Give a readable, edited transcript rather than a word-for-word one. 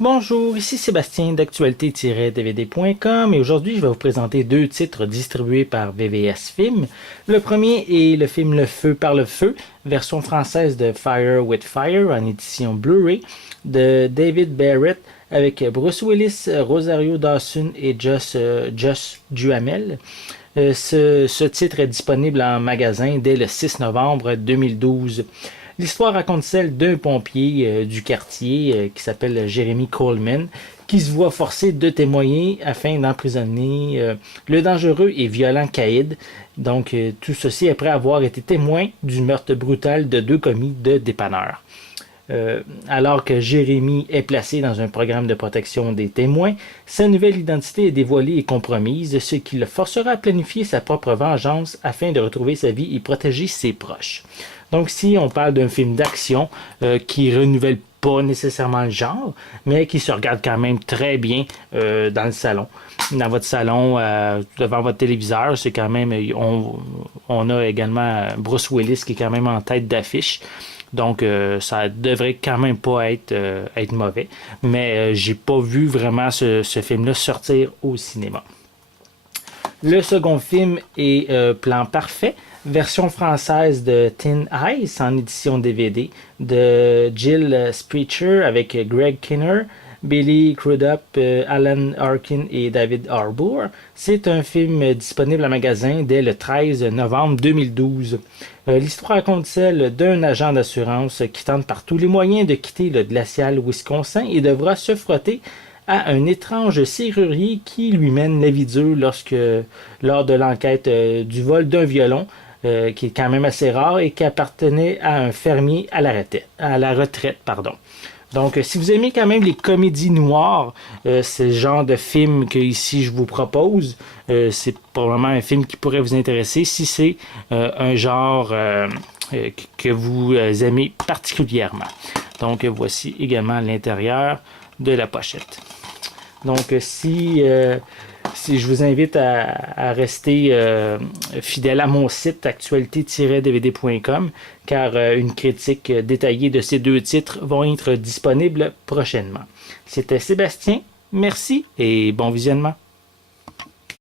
Bonjour, ici Sébastien d'actualité-dvd.com et aujourd'hui je vais vous présenter deux titres distribués par VVS Films. Le premier est le film Le Feu par le Feu, version française de Fire with Fire en édition Blu-ray de David Barrett avec Bruce Willis, Rosario Dawson et Josh Duhamel. Ce titre est disponible en magasin dès le 6 novembre 2012. L'histoire raconte celle d'un pompier du quartier qui s'appelle Jeremy Coleman, qui se voit forcé de témoigner afin d'emprisonner le dangereux et violent Caïd. Donc, tout ceci après avoir été témoin du meurtre brutal de deux commis de dépanneurs. Alors que Jérémy est placé dans un programme de protection des témoins, sa nouvelle identité est dévoilée et compromise, ce qui le forcera à planifier sa propre vengeance afin de retrouver sa vie et protéger ses proches. Donc si on parle d'un film d'action qui renouvelle pas nécessairement le genre, mais qui se regarde quand même très bien dans le salon. Dans votre salon, devant votre téléviseur, c'est quand même, on a également Bruce Willis qui est quand même en tête d'affiche. Donc, ça devrait quand même pas être mauvais. Mais j'ai pas vu vraiment ce film-là sortir au cinéma. Le second film est Plan Parfait, version française de Thin Ice en édition DVD de Jill Sprecher avec Greg Kinnear, Billy Crudup, Alan Arkin et David Harbour. C'est un film disponible en magasin dès le 13 novembre 2012. L'histoire raconte celle d'un agent d'assurance qui tente par tous les moyens de quitter le glacial Wisconsin et devra se frotter à un étrange serrurier qui lui mène la vie dure lors de l'enquête du vol d'un violon, qui est quand même assez rare et qui appartenait à un fermier à la retraite. Pardon. Donc, si vous aimez quand même les comédies noires, c'est le genre de film que ici je vous propose. C'est probablement un film qui pourrait vous intéresser si c'est un genre que vous aimez particulièrement. Donc, voici également l'intérieur de la pochette. Donc, si je vous invite à rester fidèle à mon site actualité-dvd.com car une critique détaillée de ces deux titres vont être disponibles prochainement. C'était Sébastien, merci et bon visionnement.